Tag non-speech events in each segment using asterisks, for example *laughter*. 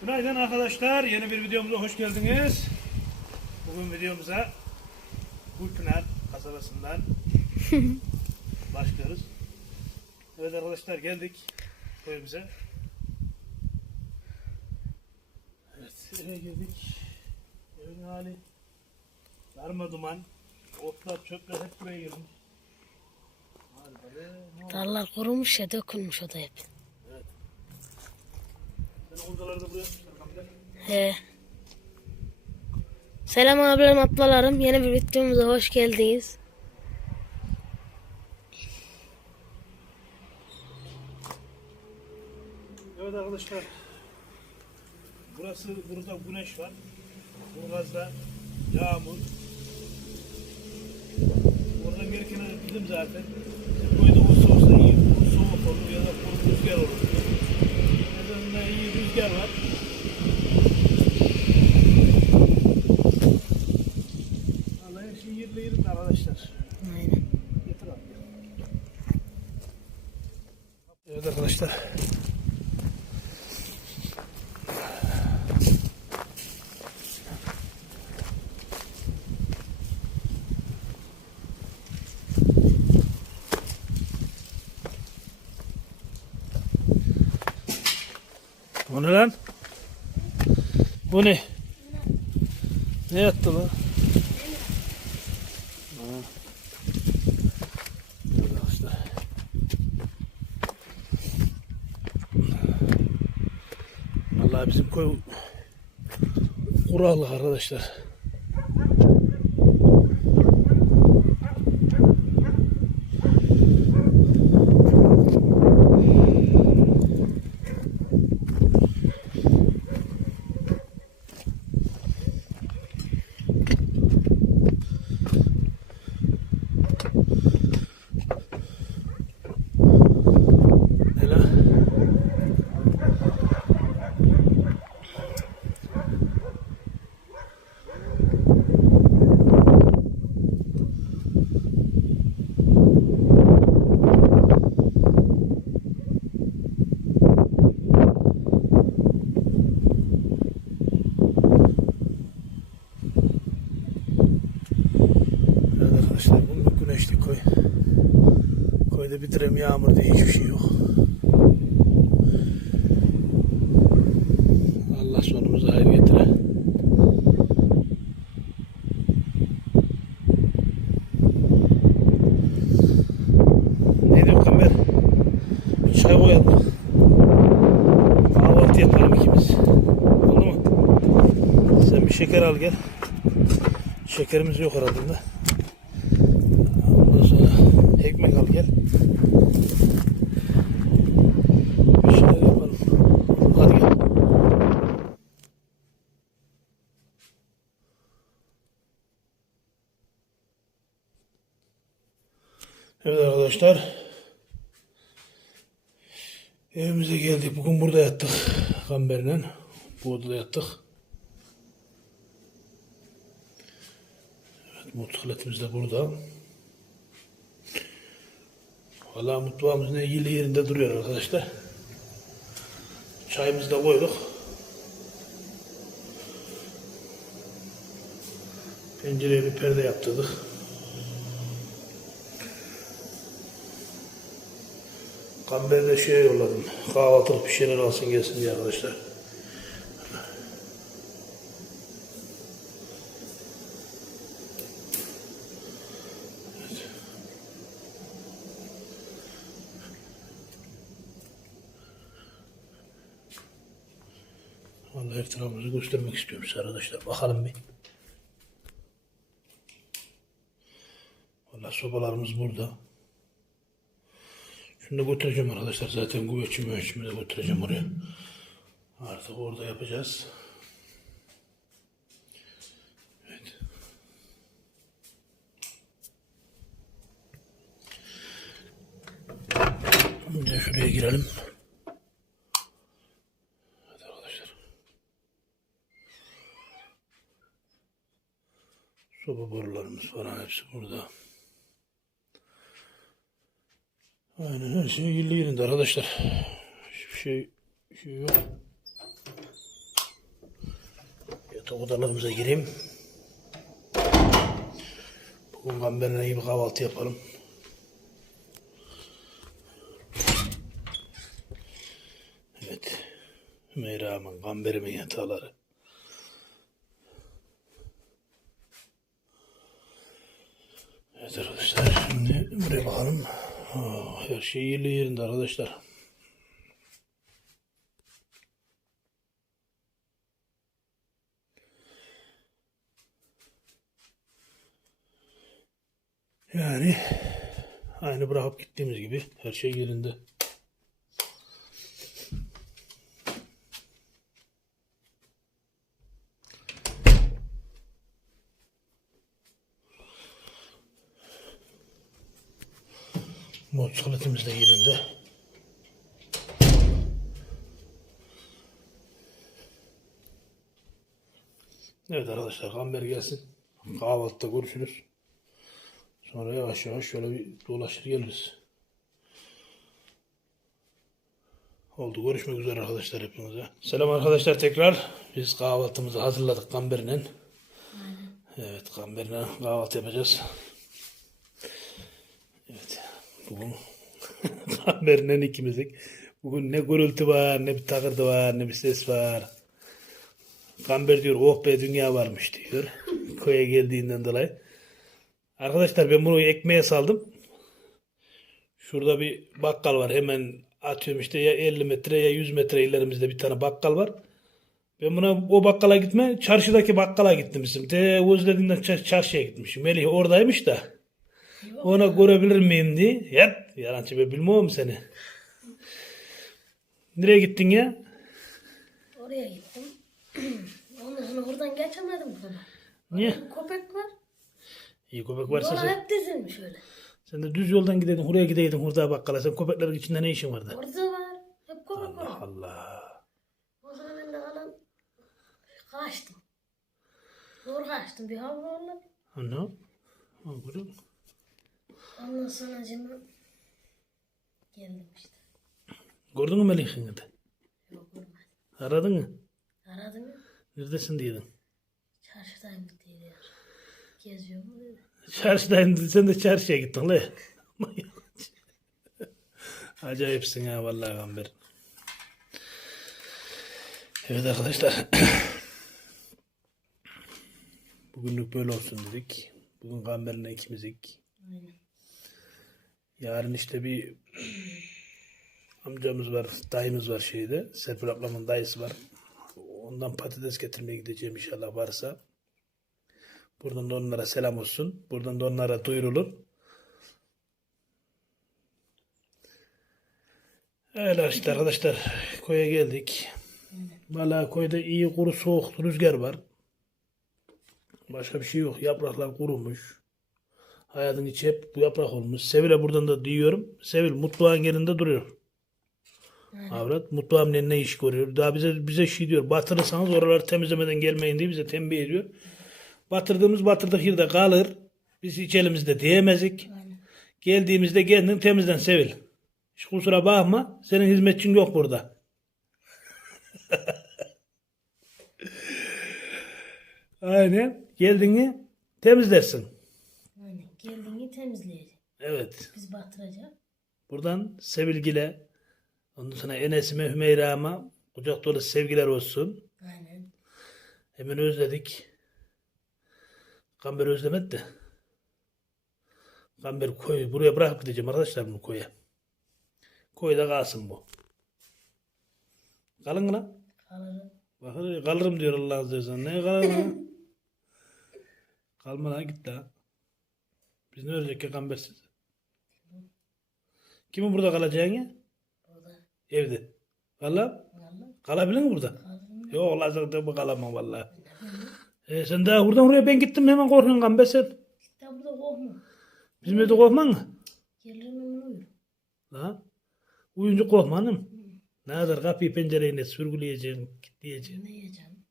Günaydın arkadaşlar. Yeni bir videomuza hoş geldiniz. Bugün videomuza Gülpınar kasabasından *laughs* başlıyoruz. Evet arkadaşlar geldik köyümüze. Evet eve girdik. Evin hali darma duman. Otlar çöpler hep buraya girmiş. Dallar kurumuş ya dökülmüş o da hep. Sen oradaları da buraya atmışlar kamera. He. Selam abilerim ablalarım. Yeni bir videomuza hoş geldiniz. Evet arkadaşlar. Burası burada güneş var. Burgaz'da yağmur. Oradan gelirken dedim zaten. Köyde olsa olsa iyi soğuk olur ya da rüzgar olur. En azından iyi rüzgar var. Vallahi her şey yerli yerinde arkadaşlar. Aynen. Getir abi. Evet arkadaşlar. Bu ne lan? Bu ne? Ne yattı lan? Vallahi bizim köy kurallı arkadaşlar. Ne lan? Evet arkadaşlar bugün güneşli koy. Koyda bir direm yağmur diye hiçbir şey yok. Allah sonumuzu hayır getire. Ne diyor Kamer? Çay koyalım. Kahvaltı yapalım ikimiz. Oldu mu? Sen bir şeker al gel. Şekerimiz yok herhalde. Ondan sonra ekmek al gel. Bir şeyler yapalım. Hadi gel. Evet arkadaşlar. Evimize geldik. Bugün burada yattık. Kamberle. Bu odada yattık. Evet, mutfakımız da burada. Valla mutfağımızın ilgili yerinde duruyor arkadaşlar. Çayımızı da koyduk. Pencereye bir perde yaptırdık. Kamber'e şey yolladım. Kahvaltılık bir şeyler alsın gelsin diye arkadaşlar. Vallahi her tarafımızı göstermek istiyorum size arkadaşlar. Bakalım bir. Vallahi sobalarımız burada. Şunu da götüreceğim arkadaşlar. Zaten güveçimi müveçimi de götüreceğim oraya. Artık orada yapacağız. Evet. Bir de şuraya girelim. Soba borularımız falan hepsi burada. Aynen her şey yerli yerinde arkadaşlar. Hiçbir şey, şey yok. Evet odalarımıza gireyim. Bugün gamberine iyi bir kahvaltı yapalım. Evet. Hümeyra'mın, gamberimin yatağları. Evet arkadaşlar şimdi buraya bakalım. Oh, her şey yerli yerinde arkadaşlar. Yani aynı bırakıp gittiğimiz gibi her şey yerinde. Motosikletimiz de yerinde. Evet arkadaşlar Gamber gelsin. Kahvaltıda görüşürüz. Sonra yavaş yavaş şöyle bir dolaşır geliriz. Oldu. Görüşmek üzere arkadaşlar hepinize. Selam arkadaşlar tekrar. Biz kahvaltımızı hazırladık Gamber'le. Evet Gamber'le kahvaltı yapacağız. Bugün *laughs* Gamber'le ikimizdik. Bugün ne gürültü var, ne bir takırdı var, ne bir ses var. Gamber diyor oh be dünya varmış diyor. *laughs* Köye geldiğinden dolayı. Arkadaşlar ben bunu ekmeğe saldım. Şurada bir bakkal var. Hemen atıyorum işte ya 50 metre ya 100 metre ilerimizde bir tane bakkal var. Ben buna o bakkala gitme çarşıdaki bakkala gittim bizim. De Özlediğinden çar- çarşıya gitmişim. Melih oradaymış da. Ona görebilir miyim diye. Yat. Yalancı be bilmiyorum seni. Nereye gittin ya? Oraya gittim. *clears throat* Ondan sonra oradan geçemedim sana. Niye? Köpek var. İyi köpek varsa sen, hep dizilmiş öyle. sen de düz yoldan gideydin. Oraya gideydin hurda bakkala. Sen köpeklerin içinde ne işin vardı? Orada var. Hep köpek Allah var. Allah. O zaman ben de kalan kaçtım. Zor kaçtım bir hava oldu. Anne. Ha, sonra cimri geldim işte. Gördün mü Melih'ini de? Yok görmedim. Aradın mı? Aradım ya. Neredesin diyordun. Çarşıdayım diye. Geziyor mu dedi. Çarşıdayım dedi. Sen de çarşıya gittin la. Acayipsin ya vallahi Gamber. Evet arkadaşlar. Bugünlük böyle olsun dedik. Bugün Gamber'le ikimizdik. Aynen. Yarın işte bir amcamız var, dayımız var şeyde. Serpil ablamın dayısı var. Ondan patates getirmeye gideceğim inşallah varsa. Buradan da onlara selam olsun. Buradan da onlara duyurulur. Öyle işte arkadaşlar. Koya geldik. Valla koyda iyi kuru soğuk rüzgar var. Başka bir şey yok. Yapraklar kurumuş. Hayatın içi hep bu yaprak olmuş. Sevil'e buradan da diyorum. Sevil mutfağın yerinde duruyor. Avrat mutfağın ne iş görüyor. Daha bize bize şey diyor. Batırırsanız oraları temizlemeden gelmeyin diye bize tembih ediyor. Batırdığımız batırdık yerde kalır. Biz hiç elimizde diyemezik. Aynen. Geldiğimizde kendin temizlen Sevil. Hiç kusura bakma. Senin hizmetçin yok burada. *laughs* Aynen. Geldiğini temizlersin. Geldiğini temizleyecek. Evet. Biz batıracak. Buradan Sevilgile, ondan sonra Enes'ime, Hümeyra'ma kucak dolu sevgiler olsun. Aynen. Hemen özledik. Kamber özlemedi de. Kamber koy, buraya bırakıp gideceğim arkadaşlar bunu koya. Koyda kalsın bu. Kalın mı lan? Kalırım. Bakın kalırım diyor Allah'ın sözüne. Ne kalır lan? *laughs* Kalma lan git lan. Biz ne ölecek ki kambersiz? Kimin burada kalacaksın ya? Burada. Evde. Valla kalabilir mi burada? Yok la zaten bu kalamam valla. E, sen daha buradan oraya ben gittim hemen korkuyorsun kamber sen. Git de burada korkma. Bizim evde korkman mı? Gelirim hemen uyur. La. Uyunca korkma hanım. Ne kadar kapıyı pencereyi ne sürgüleyeceksin, kilitleyeceksin. Ne yiyeceğim?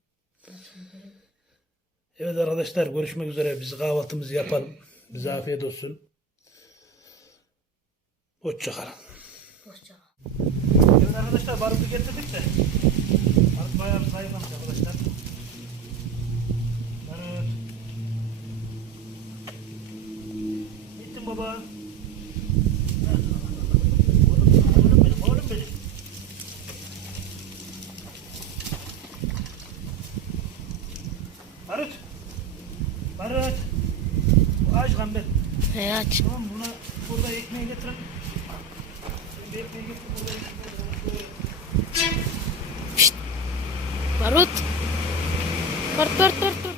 Böyle. Evet arkadaşlar görüşmek üzere. Biz kahvaltımızı yapalım. Bize afiyet olsun. Hoşçakalın. Hoşçakalın. Evet arkadaşlar barutu getirdik de barut bayağı bir arkadaşlar. Barut. Gittim baba. He aç. Tamam mı? Buna burada ekmeği getirin. Bir ekmeği getir burada ekmeği. Barut. Dur dur dur dur.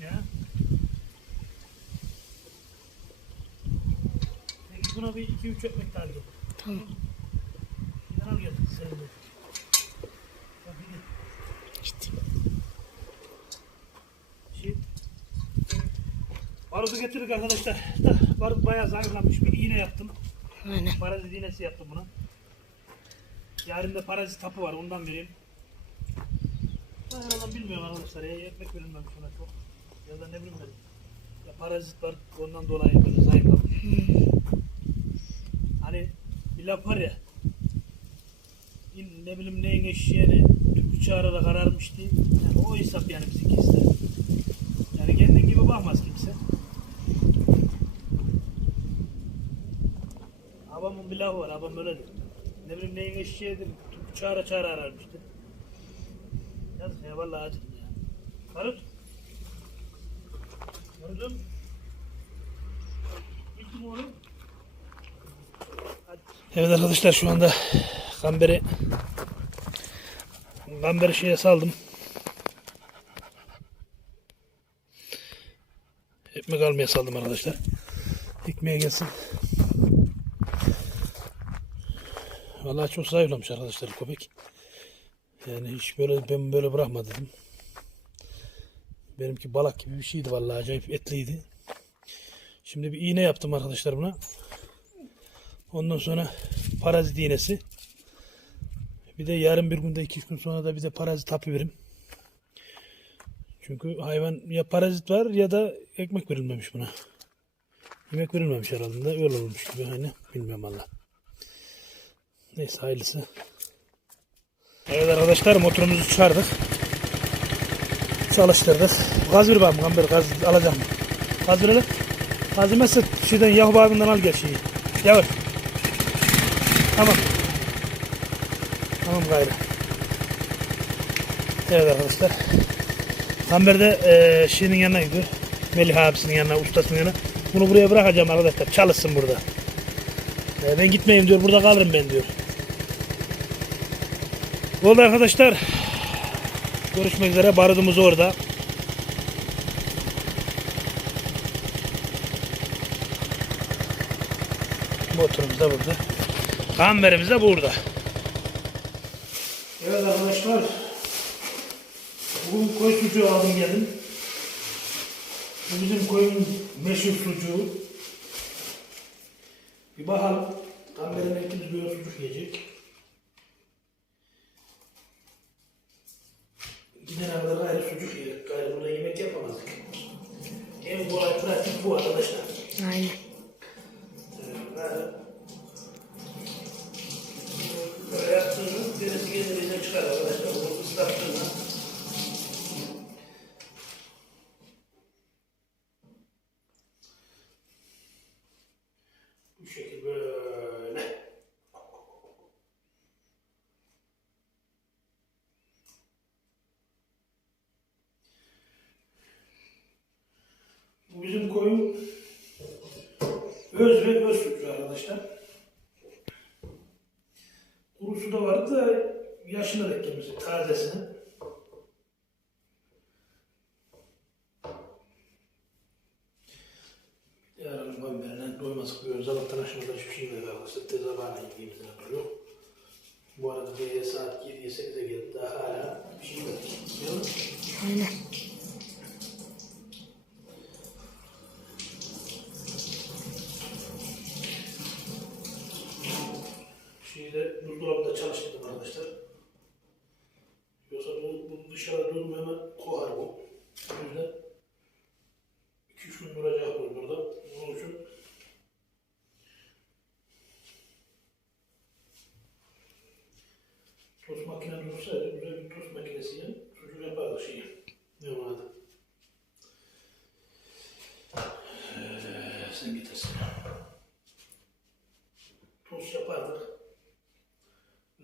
Ya. Buna bir iki üç ekmek daha gel. Tamam. Bir al gel. Sen de. Bir de. İşte. Şey. Barutu getirdik arkadaşlar. Da, barut bayağı zayıflamış. Bir iğne yaptım. Aynen. Parazit iğnesi yaptım buna. Yarın da parazit tapı var ondan vereyim. Ben herhalde bilmiyorum arkadaşlar ya ekmek verilmemiş ona çok. Ya da ne bileyim ben. Ya parazit var ondan dolayı böyle zayıflamış. Bir laf var ya. Ne bileyim neyin eşeğini tüpü çağırarak kararmış diye. Yani o hesap yani bizimkisi de. Yani kendin gibi bakmaz kimse. Babamın bir lafı var, babam öyle dedi. Ne bileyim neyin eşeğidir, tüpü çağıra çağıra ararmıştı. Yazık ya vallahi acıdım ya. Barut. Barut'um. Gittim oğlum. Evet arkadaşlar şu anda kamberi kamberi şeye saldım. Ekmek almaya saldım arkadaşlar. Ekmeğe gelsin. Vallahi çok zayıflamış arkadaşlar köpek. Yani hiç böyle ben böyle bırakma dedim. Benimki balak gibi bir şeydi vallahi acayip etliydi. Şimdi bir iğne yaptım arkadaşlar buna. Ondan sonra parazit iğnesi. Bir de yarın bir günde iki gün sonra da bir de parazit hapı verim. Çünkü hayvan ya parazit var ya da ekmek verilmemiş buna. Yemek verilmemiş herhalde. Öyle olmuş gibi hani bilmiyorum valla. Neyse hayırlısı. Evet arkadaşlar motorumuzu çıkardık. Çalıştırdık. Gaz ver bakalım Gamber gaz alacağım. Gaz verelim. Gaz vermezse şeyden Yakup abinden al gel şeyi. Tamam. Tamam gayrı. Evet arkadaşlar. Gamber de eee şeyinin yanına gidiyor. Melih abisinin yanına, ustasının yanına. Bunu buraya bırakacağım arkadaşlar. Çalışsın burada. Eee, ben gitmeyeyim diyor. Burada kalırım ben diyor. Oldu arkadaşlar. Görüşmek üzere. Barudumuz orada. Motorumuz da burada. Kamberimiz de burada. Evet arkadaşlar. Bugün koy sucuğu aldım geldim. Bu bizim koyun meşhur sucuğu. Bir bakalım. Kamberin ikimiz böyle sucuk yiyecek. Gidene kadar gayrı sucuk yedik. Gayrı burada yemek yapamazdık. En kolay pratik bu arkadaşlar. Aynen. Ee, gayrı Böyle yaptığını derisi kendiliğinden çıkar arkadaşlar. Bunu ıslattığında. Bu şekil böyle. Bu bizim koyun öz ve öz sucuğu arkadaşlar. Kurusu da vardı da yaşını beklemiştik tazesini. Yarın bamberinden doymaz koyuyoruz. Allah'tan aşağıda hiçbir şey yok arkadaşlar. Tezabana yediğimizden duruyor. Bu arada saat 7'ye 8'e geldi. Daha hala bir şey yok. Aynen. dolabında çalıştırdım arkadaşlar. Yoksa bu, bu dışarı durum hemen kohar bu. O yüzden 2-3 gün duracak bu burada. Onun için tost makine dursaydı güzel bir tost makinesiyle sucuk yapardık şeyi. Ne o adı? Ee, sen getirsin. Tost yapardık.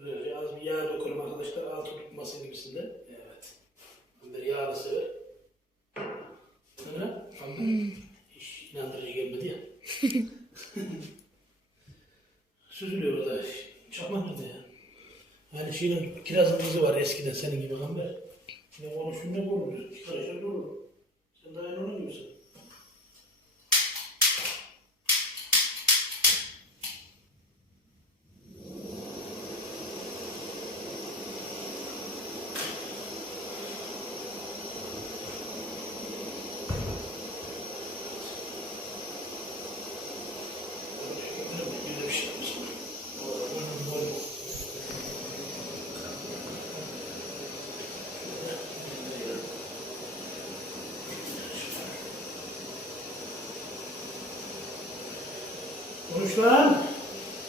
Güzelce az bir yağ dökelim arkadaşlar. Altı tutmasın gibisinde. Evet. Amber yağlı sever. Ne? Amber. Hiç inandırıcı gelmedi ya. Süzülüyor orada. Çakmak nerede ya? Hani şeyin kirazın kızı var eskiden senin gibi Amber. Ne konuşun ne konuşuyor. Çıkarışlar durur. Sen daha onun gibisin. Böyle bir şey yapmışsın. Vallahi boynum boynum. Konuş lan.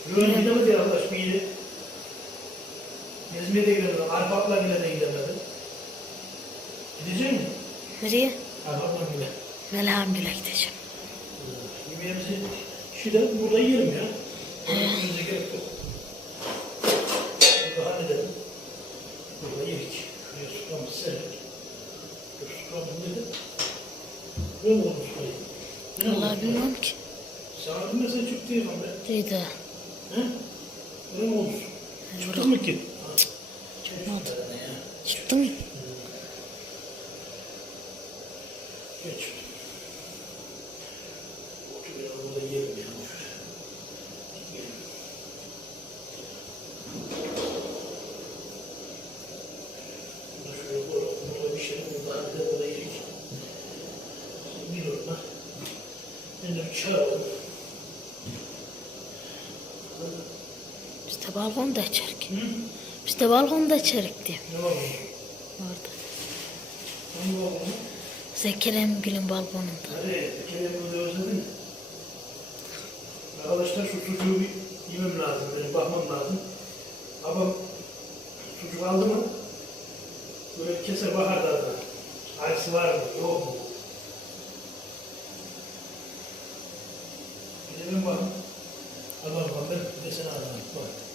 Yürüyün gidemedi ya arkadaş bir yeri. Gezmeye de gidemedi. Arpakla bile de gidemedi. Gidecek mi? Nereye? Arpakla bile. Elhamdülillah gideceğim. Yemeğimizi şurada burada yiyelim ya. Yemeğimize gerek yok. Burada halledelim. Burada yedik. Şuraya suframızı serdik. Dur suframız nedir? Böyle mi olmuş burayı? Ne Vallahi olmuş? bilmem ki. Sana ya ben. İyi de. He? Öyle mi? Çıktı mı ki? Çıkmadı. Çıkmadı. ya. Çıktı mı? Geç. Otur ya burada yiyelim ya. boş ver. Yiyelim. Bunu şöyle koyalım. Burada bir şey yok. Burada hadi burada yedik. Bir lokma. Ben de bir çay alalım. Biz de balkonda içerik. Hı? Biz de balkonda içerik diye. Ne burada? Orada. Hangi var bunun? Zekeriya Gül'ün balkonunda. Hadi, kelimemi de özledin mi? Arkadaşlar şu sucuğu bir yemem lazım, benim bakmam lazım. Babam sucuk aldı mı? Böyle bir keser bakar da. Acısı var mı, yok mu? Ben. Al bakalım, ben bir de sen al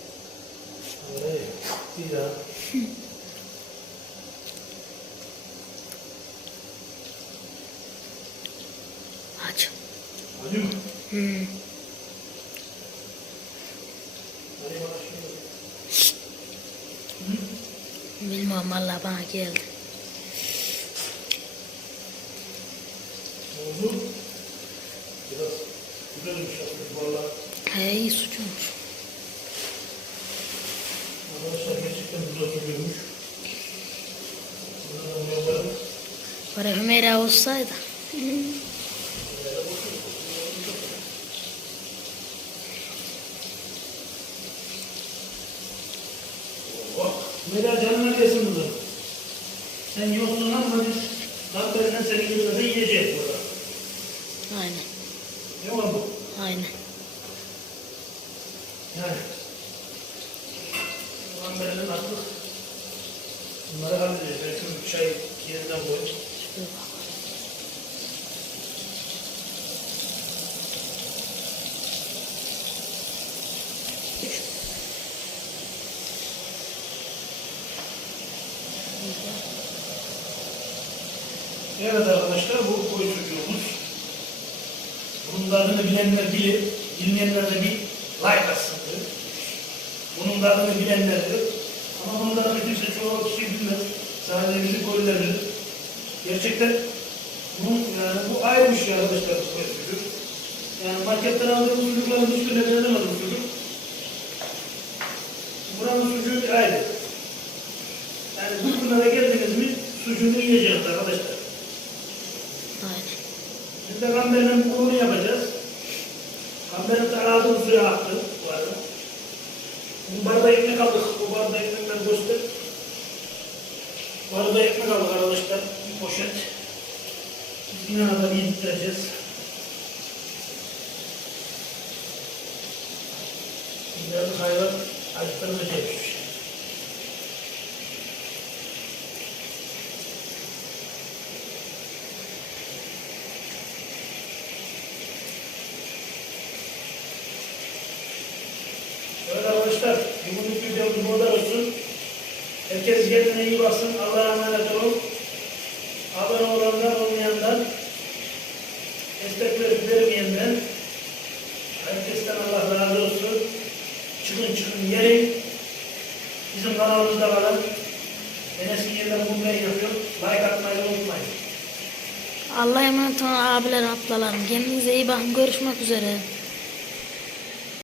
Acı. Acı mı? Hmm. Bilmem valla bana geldi. Oldu. Biraz güzelmiş yapmış valla. He iyi yolları Para Hümeyra olsaydı. Mela canına gelsin bunu. Sen yoksun ama biz Rabberinden senin gibi de yiyeceğiz burada. Aynen. Ne var bu? Aynen. Yani. Rabberinden artık bunları halledeceğiz. Belki bir çay yeniden koy. Evet arkadaşlar bu koyu çocuğumuz. Bunun adını bilenler bilir. Bilmeyenler de bir like atsın. Bunun adını bilenler bilir. bu ayrı bir şey arkadaşlar sucuk. Yani marketten aldığımız sucukların hiçbirine benzemez bu sucuk. Buranın sucuğu bir ayrı. Yani bu fırınlara geldiniz mi sucuğunu yiyeceğiz arkadaşlar. Evet. Şimdi gamberinin kurunu yapacağız. Gamberin tarazını suya attı bu arada. Bu barda ekmek aldık. Bu barda ekmekler göster. Bu arada ekmek aldık arkadaşlar. Bir poşet. İnanada biriktireceğiz. Biraz hayvan ayıklarına çekmiş. Şey arkadaşlar. Bugünkü videomuz burada olsun. Herkes kendine iyi baksın. Allah'a emanet olun. users